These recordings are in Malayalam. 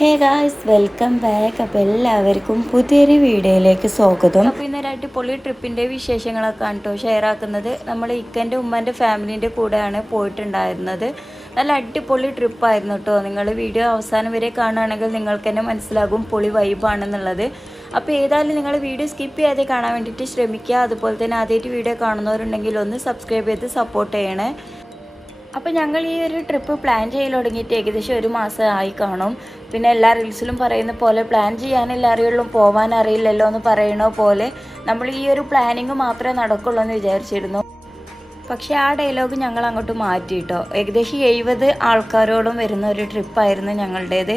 Hey guys, welcome back. അപ്പോൾ എല്ലാവർക്കും പുതിയൊരു വീഡിയോയിലേക്ക് സ്വാഗതം. അപ്പോൾ ഇന്നൊരു അടിപൊളി ട്രിപ്പിൻ്റെ വിശേഷങ്ങളൊക്കെ ആണ് കേട്ടോ ഷെയർ ആക്കുന്നത്. നമ്മൾ ഇക്കൻ്റെ ഉമ്മൻ്റെ ഫാമിലീൻ്റെ കൂടെയാണ് പോയിട്ടുണ്ടായിരുന്നത്. നല്ല അടിപൊളി ട്രിപ്പായിരുന്നു കേട്ടോ. നിങ്ങൾ വീഡിയോ അവസാനം വരെ കാണുകയാണെങ്കിൽ നിങ്ങൾക്ക് തന്നെ മനസ്സിലാകും പൊളി വൈബാണെന്നുള്ളത്. അപ്പോൾ ഏതായാലും നിങ്ങൾ വീഡിയോ സ്കിപ്പ് ചെയ്യാതെ കാണാൻ വേണ്ടിയിട്ട് ശ്രമിക്കുക. അതുപോലെ തന്നെ ആദ്യമായിട്ട് വീഡിയോ കാണുന്നവരുണ്ടെങ്കിൽ ഒന്ന് സബ്സ്ക്രൈബ് ചെയ്ത് സപ്പോർട്ട് ചെയ്യണേ. അപ്പോൾ ഞങ്ങൾ ഈ ഒരു ട്രിപ്പ് പ്ലാൻ ചെയ്യൽ തുടങ്ങിയിട്ട് ഏകദേശം ഒരു മാസം ആയി കാണും. പിന്നെ എല്ലാ റീൽസിലും പറയുന്ന പോലെ പ്ലാൻ ചെയ്യാനല്ല അറിയുള്ളൂ, പോകാൻ അറിയില്ലല്ലോ എന്ന് പറയണ പോലെ നമ്മൾ ഈ ഒരു പ്ലാനിങ് മാത്രമേ നടക്കുള്ളൂ എന്ന് വിചാരിച്ചിരുന്നു. പക്ഷേ ആ ഡയലോഗ് ഞങ്ങൾ അങ്ങോട്ട് മാറ്റിയിട്ടോ. ഏകദേശം 70 ആൾക്കാരോളം വരുന്ന ഒരു ട്രിപ്പായിരുന്നു ഞങ്ങളുടേത്.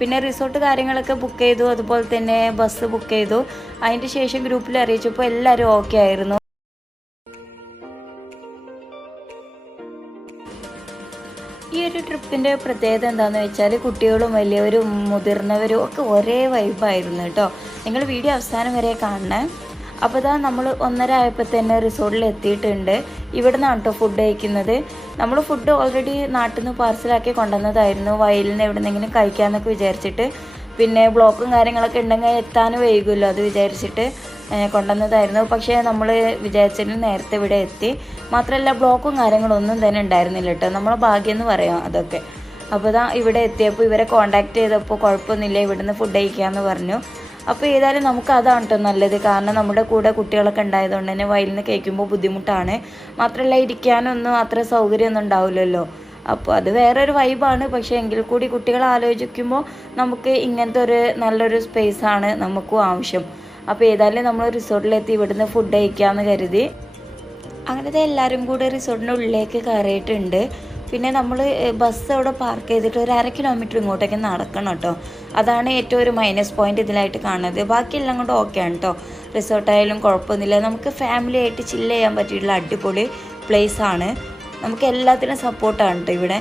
പിന്നെ റിസോർട്ട് കാര്യങ്ങളൊക്കെ ബുക്ക് ചെയ്തു, അതുപോലെ തന്നെ ബസ് ബുക്ക് ചെയ്തു. അതിൻ്റെ ശേഷം ഗ്രൂപ്പിൽ അറിയിച്ചപ്പോൾ എല്ലാവരും ഓക്കെ ആയിരുന്നു. ഈ ഒരു ട്രിപ്പിൻ്റെ പ്രത്യേകത എന്താണെന്ന് വെച്ചാൽ കുട്ടികളും വലിയവരും മുതിർന്നവരും ഒക്കെ ഒരേ വൈബായിരുന്നു കേട്ടോ. നിങ്ങൾ വീഡിയോ അവസാനം വരെ കാണണേ. അപ്പോൾ ഇതാ നമ്മൾ 1:30 ആയപ്പോൾ തന്നെ റിസോർട്ടിൽ എത്തിയിട്ടുണ്ട്. ഇവിടെ നിന്നാണ് കേട്ടോ ഫുഡ് കഴിക്കുന്നത്. നമ്മൾ ഫുഡ് ഓൾറെഡി നാട്ടിൽ നിന്ന് പാർസലാക്കി കൊണ്ടുവന്നതായിരുന്നു, വയലിൽ നിന്ന് എവിടെ നിന്നെങ്കിലും കഴിക്കാമെന്നൊക്കെ വിചാരിച്ചിട്ട്. പിന്നെ ബ്ലോക്കും കാര്യങ്ങളൊക്കെ ഉണ്ടെങ്കിൽ എത്താനും വൈകുമല്ലോ, അത് വിചാരിച്ചിട്ട് കൊണ്ടുവന്നതായിരുന്നു. പക്ഷേ നമ്മൾ വിചാരിച്ചതിന് നേരത്തെ ഇവിടെ എത്തി. മാത്രമല്ല ബ്ലോക്കും കാര്യങ്ങളൊന്നും തന്നെ ഉണ്ടായിരുന്നില്ല കേട്ടോ. നമ്മളെ ഭാഗ്യം എന്ന് പറയാം അതൊക്കെ. അപ്പോൾ ഇതാ ഇവിടെ എത്തിയപ്പോൾ ഇവരെ കോൺടാക്ട് ചെയ്തപ്പോൾ കുഴപ്പമൊന്നുമില്ല, ഇവിടുന്ന് ഫുഡ് കഴിക്കാമെന്ന് പറഞ്ഞു. അപ്പോൾ ഏതായാലും നമുക്ക് അതാണ് കേട്ടോ നല്ലത്. കാരണം നമ്മുടെ കൂടെ കുട്ടികളൊക്കെ ഉണ്ടായതുകൊണ്ട് തന്നെ വയലിൽ നിന്ന് കഴിക്കുമ്പോൾ ബുദ്ധിമുട്ടാണ്. മാത്രമല്ല ഇരിക്കാനൊന്നും അത്ര സൗകര്യമൊന്നും ഉണ്ടാവില്ലല്ലോ. അപ്പോൾ അത് വേറൊരു വൈബാണ്. പക്ഷേ എങ്കിൽ കൂടി കുട്ടികളെ ആലോചിക്കുമ്പോൾ നമുക്ക് ഇങ്ങനത്തെ ഒരു നല്ലൊരു സ്പേസാണ് നമുക്കും ആവശ്യം. അപ്പോൾ ഏതായാലും നമ്മൾ റിസോർട്ടിലെത്തി ഇവിടുന്ന് ഫുഡ് കഴിക്കാമെന്ന് കരുതി. അങ്ങനത്തെ എല്ലാവരും കൂടി റിസോർട്ടിൻ്റെ ഉള്ളിലേക്ക് കയറിയിട്ടുണ്ട്. പിന്നെ നമ്മൾ ബസ് അവിടെ പാർക്ക് ചെയ്തിട്ട് ഒരു 1/2 കിലോമീറ്റർ ഇങ്ങോട്ടേക്ക് നടക്കണം കേട്ടോ. അതാണ് ഏറ്റവും ഒരു മൈനസ് പോയിന്റ് ഇതിലായിട്ട് കാണുന്നത്. ബാക്കിയെല്ലാം കൊണ്ട് ഓക്കെയാണ് കേട്ടോ. റിസോർട്ടായാലും കുഴപ്പമൊന്നുമില്ല. നമുക്ക് ഫാമിലി ആയിട്ട് ചില്ല് ചെയ്യാൻ പറ്റിയിട്ടുള്ള അടിപൊളി പ്ലേസാണ്. നമുക്ക് എല്ലാത്തിനും സപ്പോർട്ടാണ് കേട്ടോ ഇവിടെ.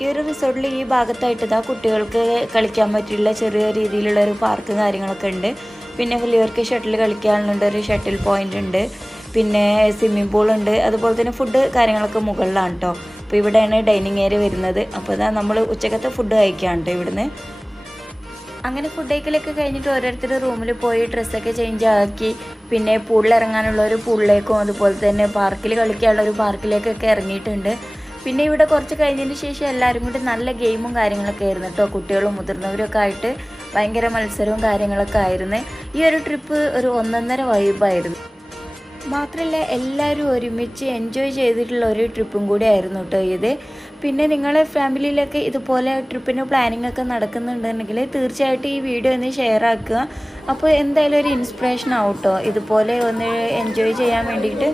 ഈ ഒരു റിസോർട്ടിൽ ഈ ഭാഗത്തായിട്ട് ഇതാ കുട്ടികൾക്ക് കളിക്കാൻ പറ്റിയുള്ള ചെറിയ രീതിയിലുള്ള ഒരു പാർക്ക് കാര്യങ്ങളൊക്കെ ഉണ്ട്. പിന്നെ വലിയവർക്ക് ഷട്ടിൽ കളിക്കാനുണ്ട്, ഒരു ഷട്ടിൽ പോയിൻ്റ് ഉണ്ട്. പിന്നെ സ്വിമ്മിംഗ് പൂൾ ഉണ്ട്. അതുപോലെ തന്നെ ഫുഡ് കാര്യങ്ങളൊക്കെ മുകളിലാണ് കേട്ടോ. അപ്പോൾ ഇവിടെയാണ് ഡൈനിങ് ഏരിയ വരുന്നത്. അപ്പോൾ ഇതാ നമ്മൾ ഉച്ചക്കത്തെ ഫുഡ് കഴിക്കുകയാണ് കേട്ടോ ഇവിടുന്ന്. അങ്ങനെ ഫുഡ് കഴിക്കലൊക്കെ കഴിഞ്ഞിട്ട് ഓരോരുത്തർ റൂമിൽ പോയി ഡ്രസ്സൊക്കെ ചേഞ്ച് ആക്കി പിന്നെ പൂളിൽ ഇറങ്ങാനുള്ള ഒരു പൂളിലേക്കും അതുപോലെ തന്നെ പാർക്കിൽ കളിക്കാനുള്ള ഒരു പാർക്കിലേക്കൊക്കെ ഇറങ്ങിയിട്ടുണ്ട്. പിന്നെ ഇവിടെ കുറച്ച് കഴിഞ്ഞതിന് ശേഷം എല്ലാവരും കൂടി നല്ല ഗെയിമും കാര്യങ്ങളൊക്കെ ആയിരുന്നു കേട്ടോ. കുട്ടികളും മുതിർന്നവരൊക്കെ ആയിട്ട് ഭയങ്കര മത്സരവും കാര്യങ്ങളൊക്കെ ആയിരുന്നു. ഈ ഒരു ട്രിപ്പ് ഒരു 1.5 വൈബായിരുന്നു. മാത്രമല്ല എല്ലാവരും ഒരുമിച്ച് എൻജോയ് ചെയ്തിട്ടുള്ള ഒരു ട്രിപ്പും കൂടി ആയിരുന്നു കേട്ടോ ഇത്. പിന്നെ നിങ്ങളെ ഫാമിലിയിലൊക്കെ ഇതുപോലെ ട്രിപ്പിന് പ്ലാനിങ് ഒക്കെ നടക്കുന്നുണ്ടെങ്കിൽ തീർച്ചയായിട്ടും ഈ വീഡിയോ ഒന്ന് ഷെയർ ആക്കുക. അപ്പോൾ എന്തായാലും ഒരു ഇൻസ്പിറേഷൻ ആവും കേട്ടോ ഇതുപോലെ ഒന്ന് എൻജോയ് ചെയ്യാൻ വേണ്ടിയിട്ട്.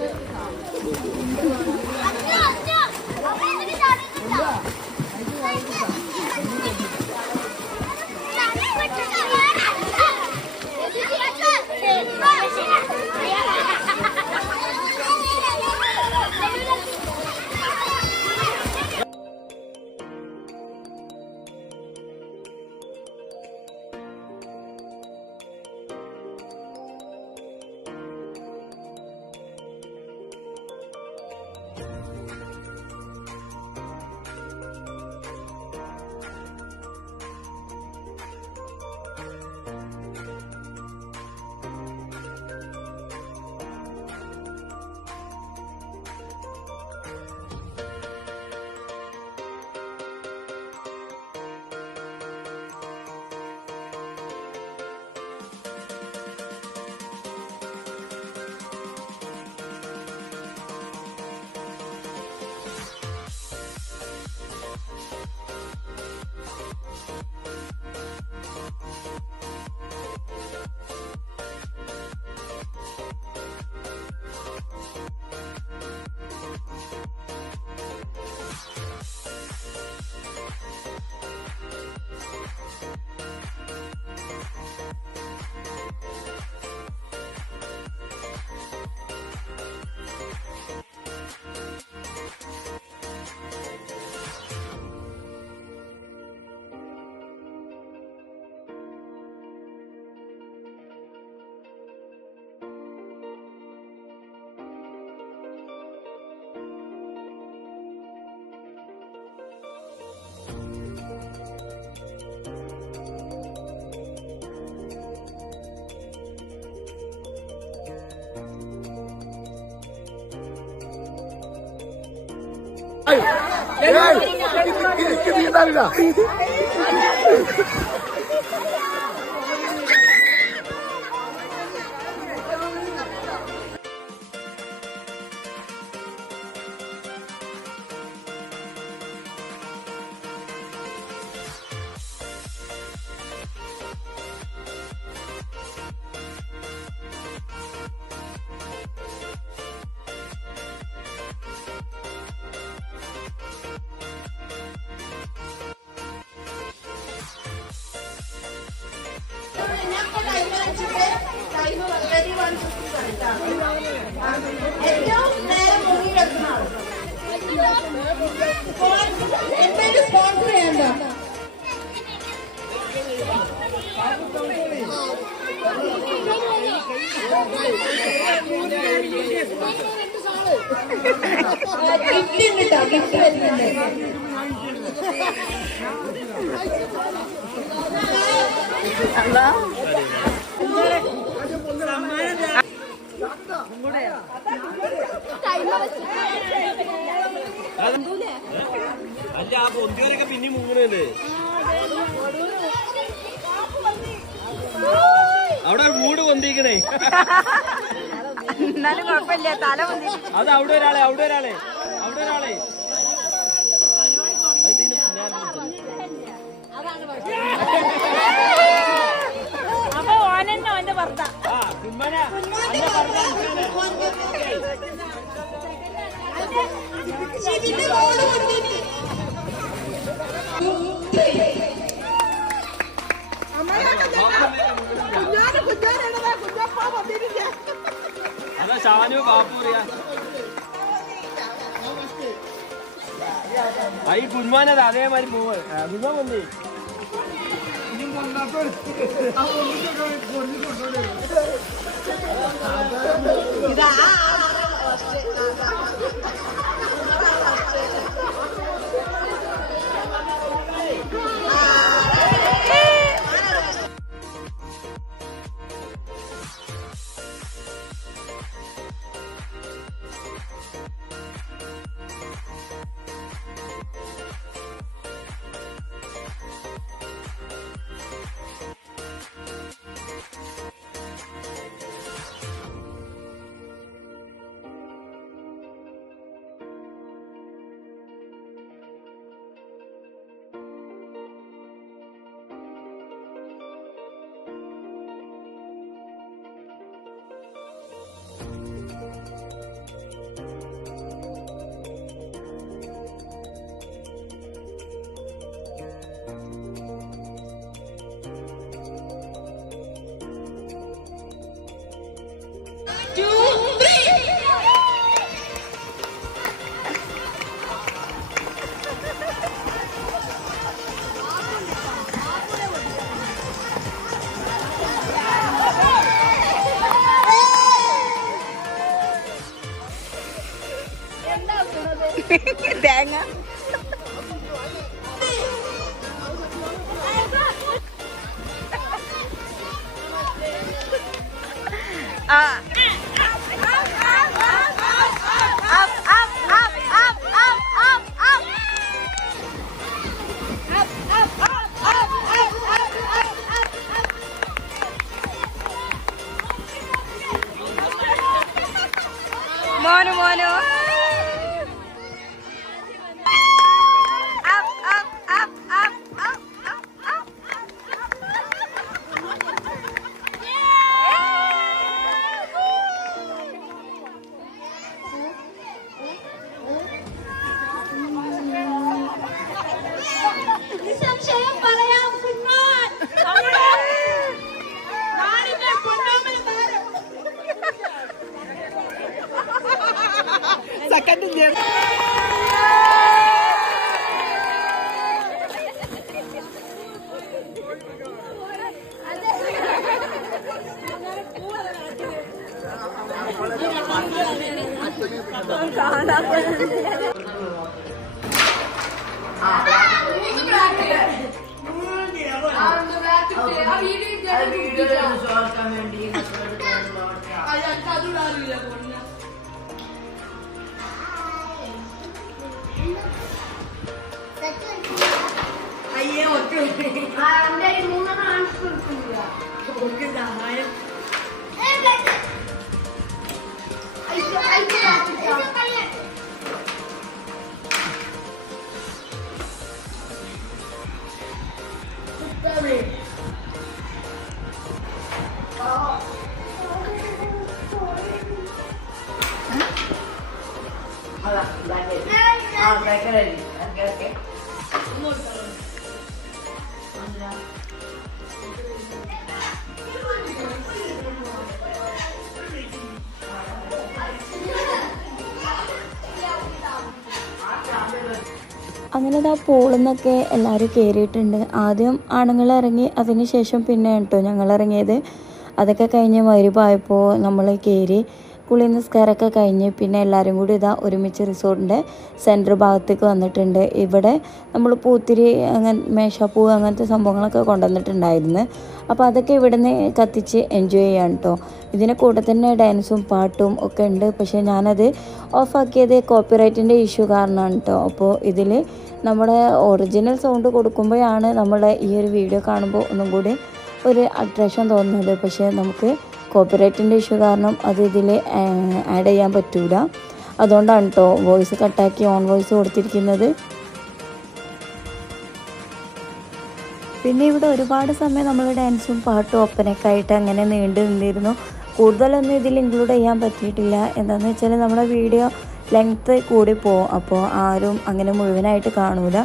അല്ല ആ പൊന്തിയോരൊക്കെ പിന്നെ മുങ്ങണല്ലേ അവിടെ മൂട് പൊന്തിക്കണേ എന്നാലും കുഴപ്പമില്ല തല പൊന്തി അത് അവിടെ ഒരാളെ അപ്പൊ ഓനെന്നെ ഓന്റെ ഭർത്ത അതാ ഷാനു ബാപ്പൂറിയ ഈ കുന്മാനത് അതേമാതിരി പോവാ കുന്മാൻ വന്നേ ഇതാ തേങ്ങ മോനു മോനു സെക്കൻഡ് അങ്ങനെ ആ പൂളിൽ നിന്നൊക്കെ എല്ലാവരും കയറിയിട്ടുണ്ട്. ആദ്യം ആണുങ്ങൾ ഇറങ്ങി, അതിന് ശേഷം പിന്നെ കേട്ടോ ഞങ്ങൾ ഇറങ്ങിയത്. അതൊക്കെ കഴിഞ്ഞ് മഗ്‌രിബായപ്പോൾ നമ്മൾ കയറി. കുളി നിസ്കാരമൊക്കെ കഴിഞ്ഞ് പിന്നെ എല്ലാവരും കൂടി ഇതാ ഒരുമിച്ച് റിസോർട്ടിൻ്റെ സെൻറ്റർ ഭാഗത്തേക്ക് വന്നിട്ടുണ്ട്. ഇവിടെ നമ്മൾ പൂത്തിരി, അങ്ങനെ മേശപ്പൂ, അങ്ങനത്തെ സംഭവങ്ങളൊക്കെ കൊണ്ടുവന്നിട്ടുണ്ടായിരുന്നു. അപ്പോൾ അതൊക്കെ ഇവിടുന്ന് കത്തിച്ച് എൻജോയ് ചെയ്യാൻ കേട്ടോ. ഇതിന് കൂടെ തന്നെ ഡാൻസും പാട്ടും ഒക്കെ ഉണ്ട്. പക്ഷേ ഞാനത് ഓഫാക്കിയത് കോപ്പിറൈറ്റിൻ്റെ ഇഷ്യൂ കാരണമാണ് കേട്ടോ. അപ്പോൾ ഇതിൽ നമ്മുടെ ഒറിജിനൽ സൗണ്ട് കൊടുക്കുമ്പോഴാണ് നമ്മുടെ ഈ ഒരു വീഡിയോ കാണുമ്പോൾ ഒന്നും കൂടി ഒരു അട്രാക്ഷൻ തോന്നുന്നത്. പക്ഷേ നമുക്ക് കോപ്പിറൈറ്റിൻ്റെ ഇഷ്യൂ കാരണം അത് ഇതിൽ ആഡ് ചെയ്യാൻ പറ്റൂല. അതുകൊണ്ടാണ് കേട്ടോ വോയിസ് കട്ടാക്കി ഓൺ വോയിസ് കൊടുത്തിരിക്കുന്നത്. പിന്നെ ഇവിടെ ഒരുപാട് സമയം നമ്മൾ ഡാൻസും പാട്ടും ഒപ്പനയൊക്കെ ആയിട്ട് അങ്ങനെ നീണ്ടു നിന്നിരുന്നു. കൂടുതലൊന്നും ഇതിൽ ഇൻക്ലൂഡ് ചെയ്യാൻ പറ്റിയിട്ടില്ല. എന്താണെന്ന് വെച്ചാൽ നമ്മുടെ വീഡിയോ ലെങ്ത്ത് കൂടി പോകും. അപ്പോൾ ആരും അങ്ങനെ മുഴുവനായിട്ട് കാണൂല.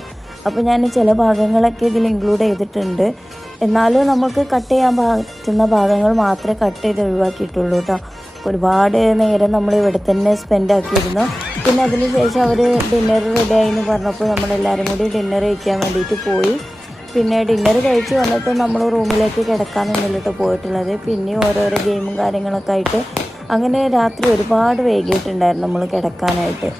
അപ്പോൾ ഞാൻ ചില ഭാഗങ്ങളൊക്കെ ഇതിൽ ഇൻക്ലൂഡ് ചെയ്തിട്ടുണ്ട്. എന്നാലും നമുക്ക് കട്ട് ചെയ്യാൻ പറ്റുന്ന ഭാഗങ്ങൾ മാത്രമേ കട്ട് ചെയ്ത് ഒഴിവാക്കിയിട്ടുള്ളൂ കേട്ടോ. ഒരുപാട് നേരം നമ്മൾ ഇവിടെ തന്നെ സ്പെൻഡ് ആക്കിയിരുന്നു. പിന്നെ അതിന് ശേഷം അവർ ഡിന്നർ റെഡി ആയി എന്ന് പറഞ്ഞപ്പോൾ നമ്മളെല്ലാവരും കൂടി ഡിന്നർ കഴിക്കാൻ വേണ്ടിയിട്ട് പോയി. പിന്നെ ഡിന്നർ കഴിച്ച് വന്നിട്ട് നമ്മൾ റൂമിലേക്ക് കിടക്കാൻ നിന്നിട്ട് പോയിട്ടുള്ളത്. പിന്നെ ഓരോരോ ഗെയിമും കാര്യങ്ങളൊക്കെ ആയിട്ട് അങ്ങനെ രാത്രി ഒരുപാട് വൈകിട്ടുണ്ടായിരുന്നു നമ്മൾ കിടക്കാനായിട്ട്.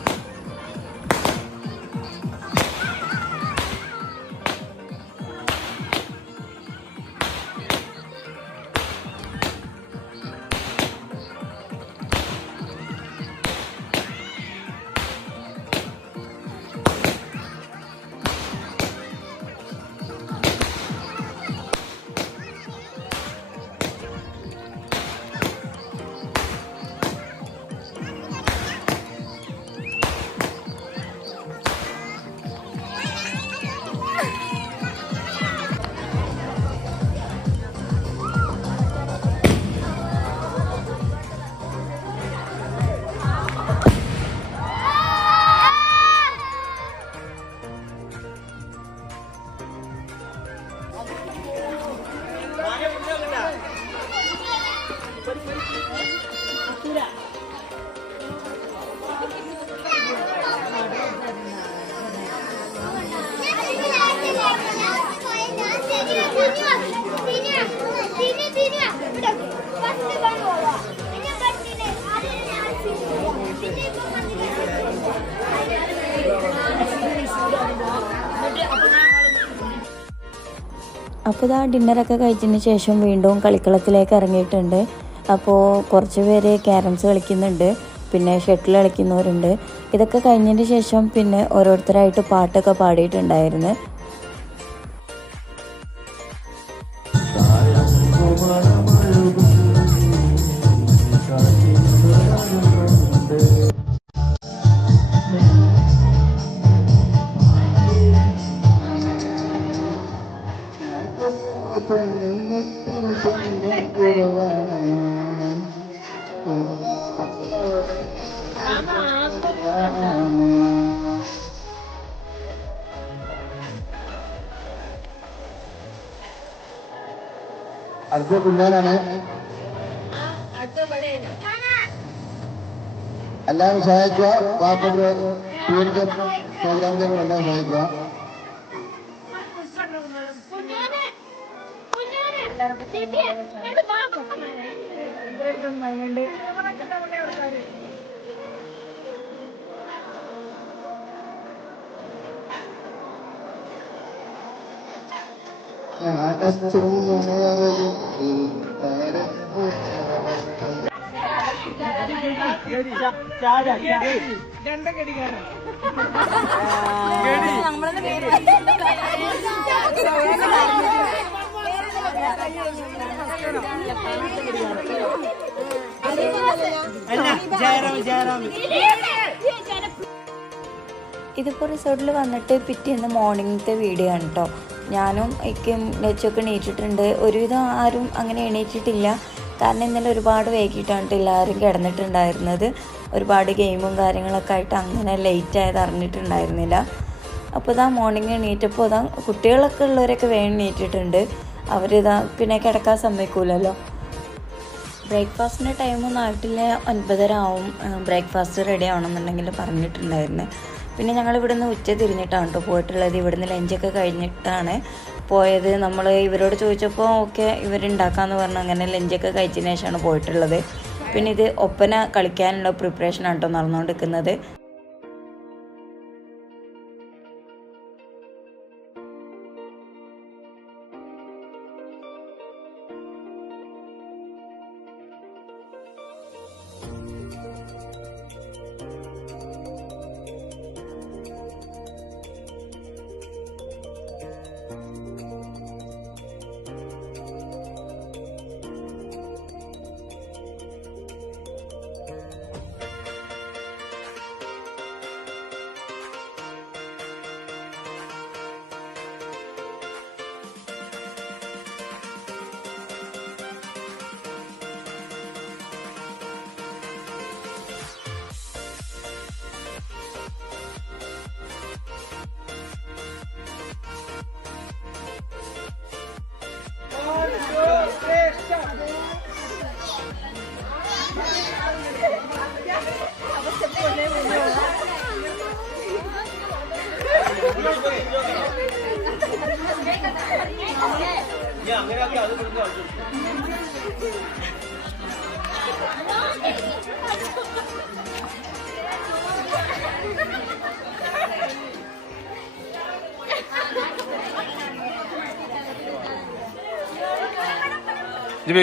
അപ്പോൾ ഇതാ ഡിന്നറൊക്കെ കഴിച്ചതിന് ശേഷം വീണ്ടും കളിക്കളത്തിലേക്ക് ഇറങ്ങിയിട്ടുണ്ട്. അപ്പോൾ കുറച്ച് പേര് ക്യാരംസ് കളിക്കുന്നുണ്ട്, പിന്നെ ഷട്ടിൽ കളിക്കുന്നവരുണ്ട്. ഇതൊക്കെ കഴിഞ്ഞതിന് ശേഷം പിന്നെ ഓരോരുത്തരായിട്ട് പാട്ടൊക്കെ പാടിയിട്ടുണ്ടായിരുന്നു. അടുത്ത പിള്ളേരാണ്. എല്ലാവരും സഹായിക്കുക. പാവപ്പെട്ട ടൂറിസം പ്രോഗ്രാമിലേക്ക് എല്ലാം സഹായിക്കുക. ഇതിപ്പോൾ റിസോർട്ടിൽ വന്നിട്ട് പിറ്റേന്ന് മോർണിംഗത്തെ വീഡിയോ ആണ് കേട്ടോ. ഞാനും ഇക്കും ലച്ചൊക്കെ എണീറ്റിട്ടുണ്ട്. ഒരുവിധം ആരും അങ്ങനെ എണീറ്റിട്ടില്ല. കാരണം ഇന്നലെ ഒരുപാട് വൈകിട്ടാണ് എല്ലാവരും കിടന്നിട്ടുണ്ടായിരുന്നത്. ഒരുപാട് ഗെയിമും കാര്യങ്ങളൊക്കെ ആയിട്ട് അങ്ങനെ ലേറ്റ് ആയത് അറിഞ്ഞിട്ടുണ്ടായിരുന്നില്ല. അപ്പോൾ ഇതാ മോർണിംഗ് എണീറ്റപ്പോൾ ഇതാ കുട്ടികളൊക്കെ ഉള്ളവരൊക്കെ വേഗം എണീറ്റിട്ടുണ്ട്. അവരിതാ പിന്നെ കിടക്കാൻ സമ്മതിക്കൂലല്ലോ. ബ്രേക്ക്ഫാസ്റ്റിൻ്റെ ടൈമൊന്നും ആയിട്ടില്ല, 9:30 ആവും ബ്രേക്ക്ഫാസ്റ്റ് റെഡി ആവണമെന്നുണ്ടെങ്കിൽ പറഞ്ഞിട്ടുണ്ടായിരുന്നു. പിന്നെ ഞങ്ങൾ ഇവിടുന്ന് ഉച്ച തിരിഞ്ഞിട്ടാണ് കേട്ടോ പോയിട്ടുള്ളത്. ഇവിടുന്ന് ലഞ്ചൊക്കെ കഴിഞ്ഞിട്ടാണ് പോയത്. നമ്മൾ ഇവരോട് ചോദിച്ചപ്പോൾ ഓക്കെ ഇവരുണ്ടാക്കാമെന്ന് പറഞ്ഞു. അങ്ങനെ ലഞ്ചൊക്കെ കഴിച്ചതിന് ശേഷമാണ് പോയിട്ടുള്ളത്. പിന്നെ ഇത് ഒപ്പന കളിക്കാനുള്ള പ്രിപ്പറേഷനാണ് കേട്ടോ നടന്നുകൊണ്ടിരിക്കുന്നത്.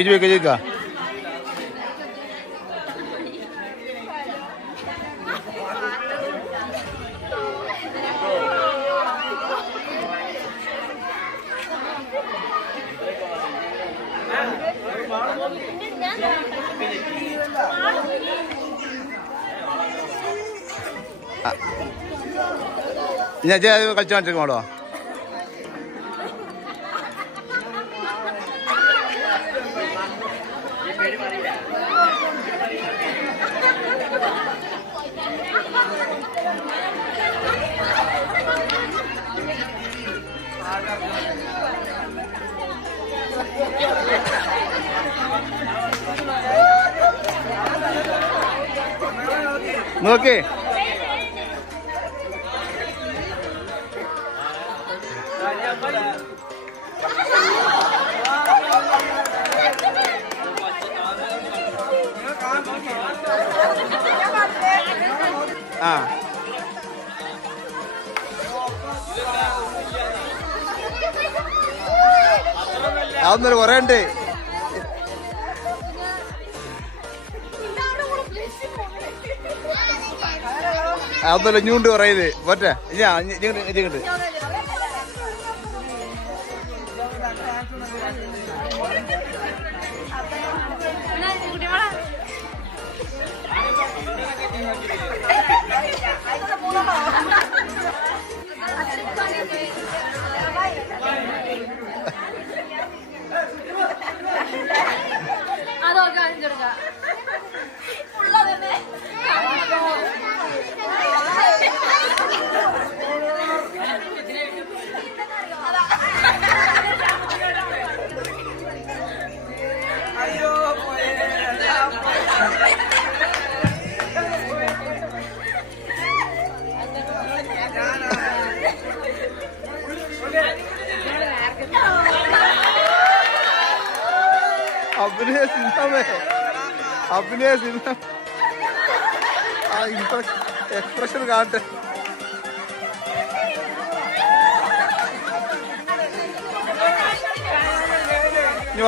ചോദിക്ക ഞാൻ കളിച്ചു കാണിച്ചിരിക്കും മാടോ. നോക്കേ ആ അതൊന്നൊരു കുറേ ഉണ്ട്. അതൊന്നുമല്ല ഇഞ്ഞുണ്ട് കുറയത് പറ്റേ ഇങ്ങോട്ട് अभिनय सिन्हा में अभिनय सिन्हा एक्सप्रेशन काटे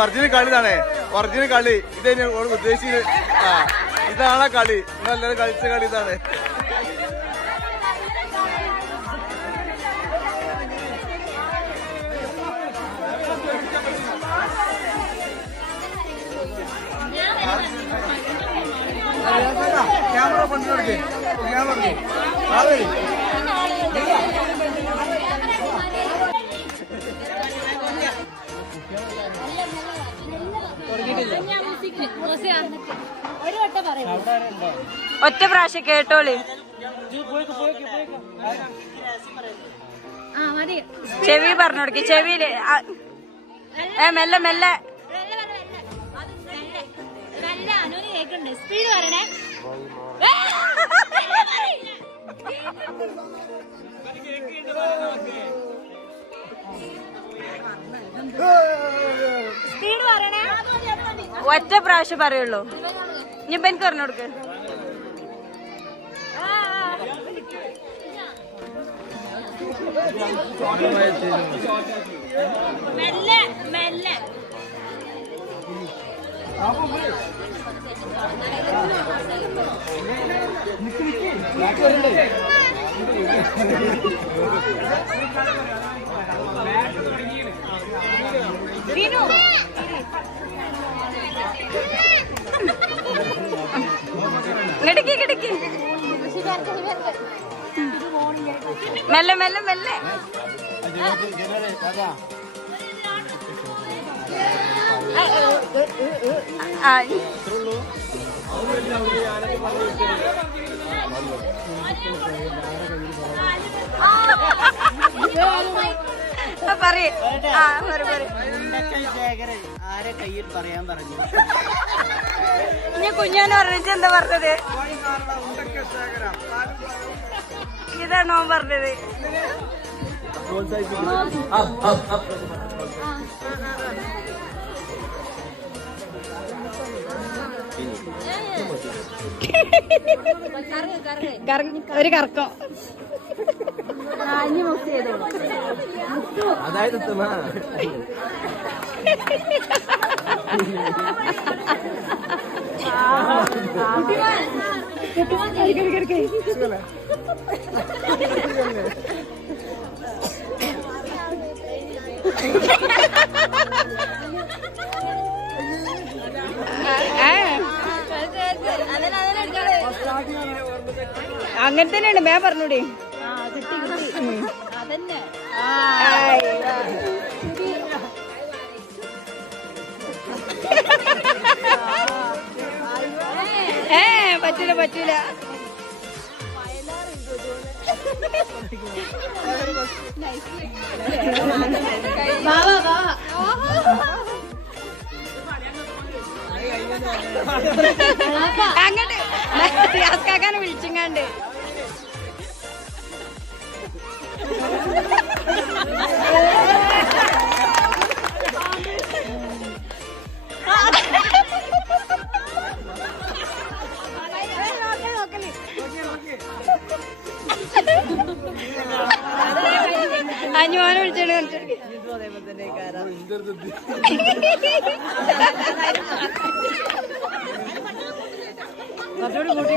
ഒറിജിനൽ കളി താണേ ഒറിജിനൽ കളി ഇത് ഉദ്ദേശിച്ചത് ആ ഇതാണ് കളി നിങ്ങളെല്ലാരും കളിച്ച കളി ഇതാണ് ക്യാമറ കൊണ്ടുവരേ ക്യാമറ ഒറ്റ പ്രാവശ്യം കേട്ടോളി ചെവി പറഞ്ഞു കൊടുക്കി ചെവിയില് മെല്ലെ മെല്ലെ സ്പീഡ് പറയണേ. സ്പീഡ് പറയണേ. ഒറ്റ പ്രാവശ്യം പറയുള്ളൂ. ഇനിയിപ്പോ എനിക്ക് പറഞ്ഞു കൊടുക്ക്. മെല്ലെ മെല്ലെ. വിനു കിടക്കി കിടക്കി മെല്ലെ മെല്ലെ മെല്ലെ. പറയേ ആരെ കയ്യിൽ പറയാൻ പറഞ്ഞു. ഞാൻ കുഞ്ഞാന്ന് പറഞ്ഞിട്ട് എന്താ പറഞ്ഞത്? ഇതാണോ പറഞ്ഞത്? ഒരു കറക്കം അതായത് അങ്ങനെ തന്നെയാണ് മേ പറഞ്ഞൂടെ. പറ്റൂല പറ്റൂല. അങ്ങോട്ട് യാസ്കാക്കാനെ വിളിച്ചിങ്ങാണ്ട് അഞ്ഞുവാനെ വിളിച്ചോണ്ട് കുറച്ചുകൂടി കൂട്ടി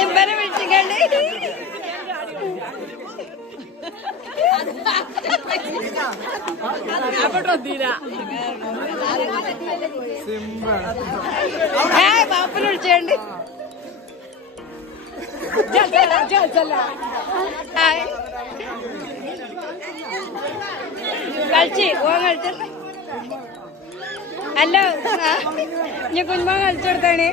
എമ്പനെ വിളിച്ചിക്കണ്ട് ബാപ്പനെ വിളിച്ചോണ്ട് കളിച്ച് ഓൻ കളിച്ച അല്ല ഞാൻ കുഞ്ഞുമോൻ കളിച്ചു കൊടുത്താണ്.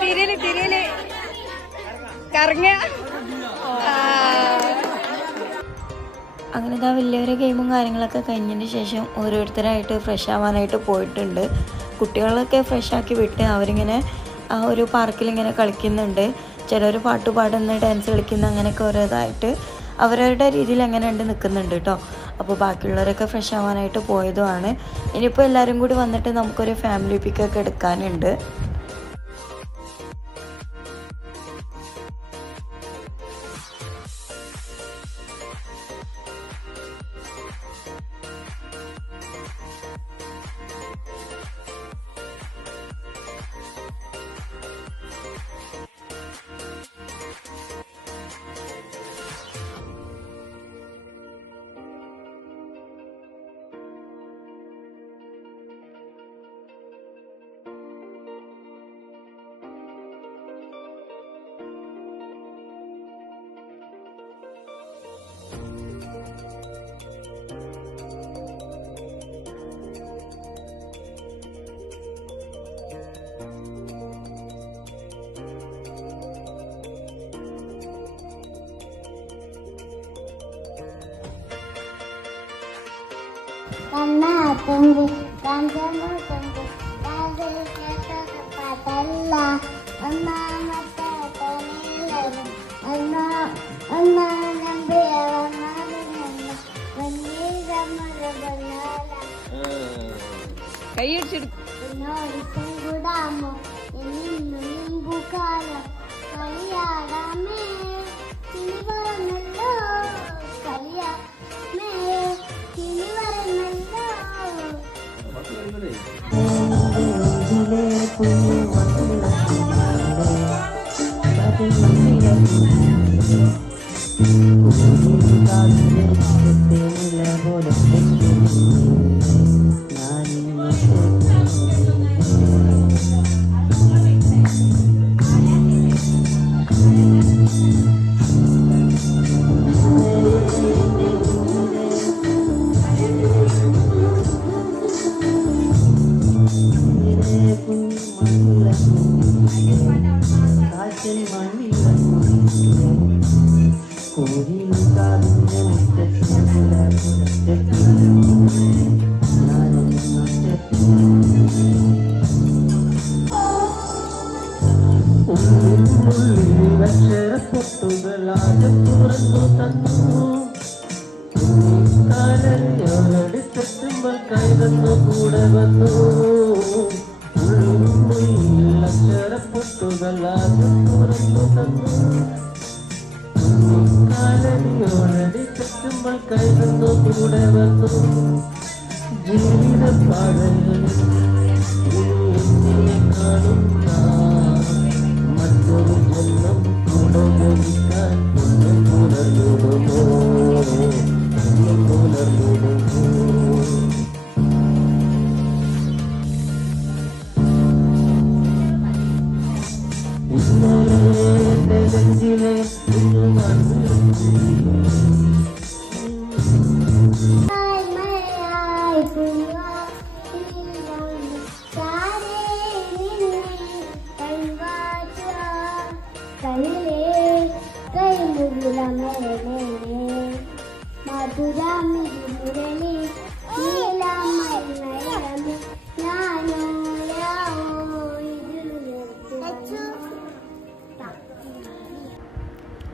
തിരിയല് തിരിയല് കറങ്ങ. അങ്ങനെ ഇതാ വലിയൊരു ഗെയിമും കാര്യങ്ങളൊക്കെ കഴിഞ്ഞതിന് ശേഷം ഓരോരുത്തരായിട്ട് ഫ്രഷ് ആവാനായിട്ട് പോയിട്ടുണ്ട്. കുട്ടികളൊക്കെ ഫ്രഷ് ആക്കി വിട്ട് അവരിങ്ങനെ ആ ഒരു പാർക്കിലിങ്ങനെ കളിക്കുന്നുണ്ട്. ചിലർ പാട്ട് പാടുന്ന ഡാൻസ് കളിക്കുന്ന അങ്ങനെയൊക്കെ ഓരോതായിട്ട് അവരവരുടെ രീതിയിൽ അങ്ങനെ ഉണ്ട് നിൽക്കുന്നുണ്ട് കേട്ടോ. അപ്പോൾ ബാക്കിയുള്ളവരൊക്കെ ഫ്രഷ് ആവാനായിട്ട് പോയതുമാണ്. ഇനിയിപ്പോൾ എല്ലാവരും കൂടി വന്നിട്ട് നമുക്കൊരു ഫാമിലി പിക്കൊക്കെ എടുക്കാനുണ്ട്. കണ്ണാത്തണ്ട് കണ്ടമുണ്ട് കാതിൽ കേട്ടത് പാട്ടല്ല ഒന്നാമത്തെ തലയിലും ഒന്നാം നമ്പിയ വന്നാലും കൈയടിച്ചെടുക്കും കൂടാമോ എന്നും പൂക്കാലം കളിയാടാമേ കിളി പറഞ്ഞല്ലോ കളിയാമേ കിളി പറഞ്ഞല്ലോ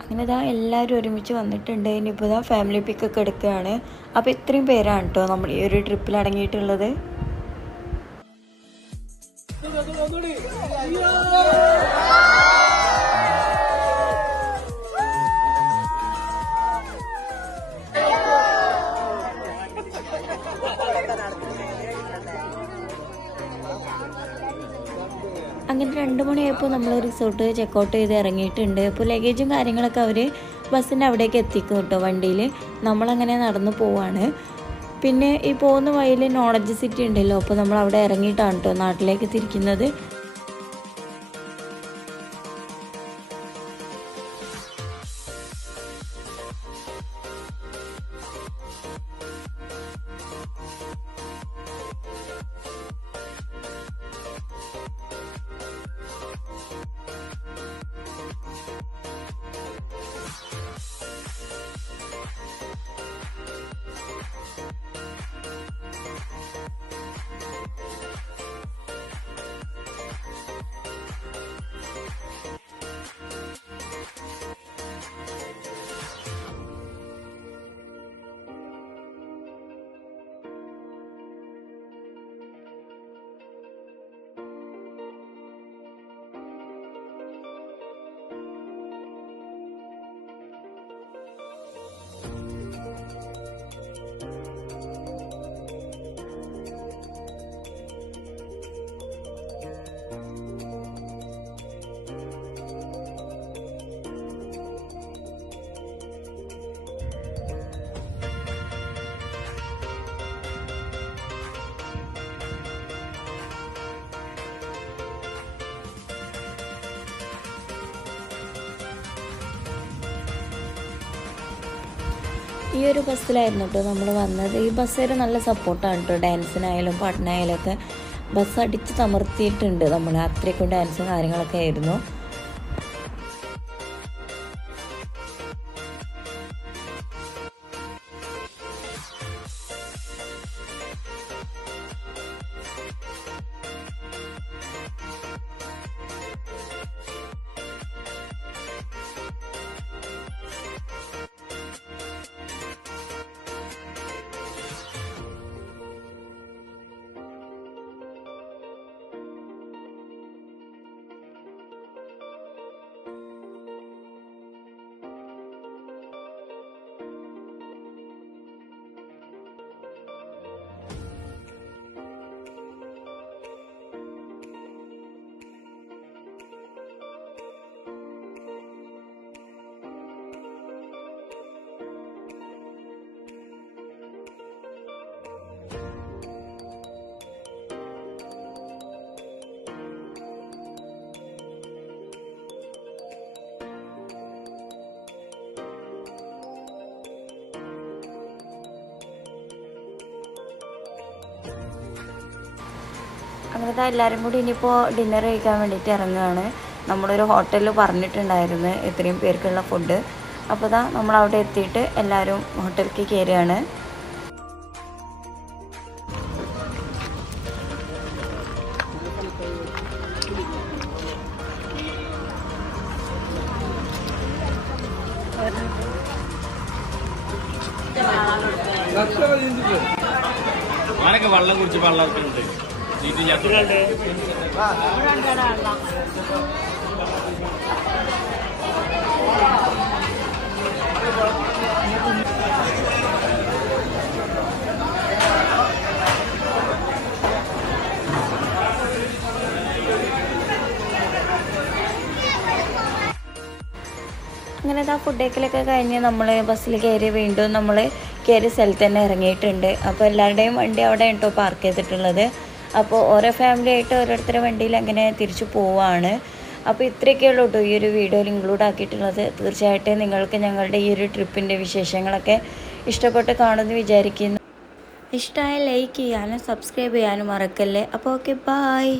അങ്ങനെ ഇതാ എല്ലാവരും ഒരുമിച്ച് വന്നിട്ടുണ്ട്. ഇനിയിപ്പോൾ ഇതാ ഫാമിലി പിക്കൊക്കെ എടുക്കുകയാണ്. അപ്പോൾ ഇത്രയും പേരാണ് കേട്ടോ നമ്മൾ ഈ ഒരു ട്രിപ്പിൽ അടങ്ങിയിട്ടുള്ളത്. അങ്ങനെ 2 മണിയായപ്പോൾ നമ്മൾ റിസോർട്ട് ചെക്കൗട്ട് ചെയ്ത് ഇറങ്ങിയിട്ടുണ്ട്. ഇപ്പോൾ ലഗേജും കാര്യങ്ങളൊക്കെ അവർ ബസ്സിൻ്റെ അവിടേക്ക് എത്തിക്കും കേട്ടോ വണ്ടിയിൽ. നമ്മളങ്ങനെ നടന്നു പോവാണ്. പിന്നെ ഈ പോകുന്ന വഴിയിൽ നോളജ് സിറ്റി ഉണ്ടല്ലോ, അപ്പോൾ നമ്മൾ അവിടെ ഇറങ്ങിയിട്ടാണ് കേട്ടോ നാട്ടിലേക്ക് തിരിക്കുന്നത്. ഈ ഒരു ബസ്സിലായിരുന്നു കേട്ടോ നമ്മൾ വന്നത്. ഈ ബസ്സുകാർ നല്ല സപ്പോർട്ടാണ് കേട്ടോ, ഡാൻസിനായാലും പാട്ടിനായാലും ഒക്കെ ബസ് അടിച്ച് തമർത്തിയിട്ടുണ്ട്. നമ്മൾ അത്രയ്ക്കും ഡാൻസും കാര്യങ്ങളൊക്കെ ആയിരുന്നു. അങ്ങനത്തെ എല്ലാവരും കൂടി ഇനിയിപ്പോൾ ഡിന്നർ കഴിക്കാൻ വേണ്ടിയിട്ട് ഇറങ്ങുകയാണ്. നമ്മളൊരു ഹോട്ടലിൽ പറഞ്ഞിട്ടുണ്ടായിരുന്നു ഇത്രയും പേർക്കുള്ള ഫുഡ്. അപ്പോൾ ഇതാ നമ്മളവിടെ എത്തിയിട്ട് എല്ലാവരും ഹോട്ടലിലേക്ക് കയറുകയാണ്. ഞാനൊക്കെ വെള്ളം കുടിച്ച് വെള്ളത്തിലുണ്ട് സീറ്റില്ലാത്ത അങ്ങനെ ആ ഫുഡ് കഴിക്കലൊക്കെ കഴിഞ്ഞ് നമ്മൾ ബസ്സിൽ കയറി വീണ്ടും നമ്മൾ കയറിയ സ്ഥലത്ത് തന്നെ ഇറങ്ങിയിട്ടുണ്ട്. അപ്പോൾ എല്ലാവരുടെയും വണ്ടി അവിടെ ഉണ്ടോ പാർക്ക് ചെയ്തിട്ടുള്ളത്. അപ്പോൾ ഓരോ ഫാമിലി ആയിട്ട് ഓരോരുത്തരുടെ വണ്ടിയിൽ അങ്ങനെ തിരിച്ചു പോവുകയാണ്. അപ്പോൾ ഇത്രയൊക്കെ ഉള്ളൂ കേട്ടോ ഈ ഒരു വീഡിയോയിൽ ഇൻക്ലൂഡ് ആക്കിയിട്ടുള്ളത്. തീർച്ചയായിട്ടും നിങ്ങൾക്ക് ഞങ്ങളുടെ ഈ ഒരു ട്രിപ്പിൻ്റെ വിശേഷങ്ങളൊക്കെ ഇഷ്ടപ്പെട്ട് കാണുമെന്ന് വിചാരിക്കുന്നു. ഇഷ്ടമായ ലൈക്ക് ചെയ്യാനും സബ്സ്ക്രൈബ് ചെയ്യാനും മറക്കല്ലേ. അപ്പോൾ ഓക്കെ, ബായ്.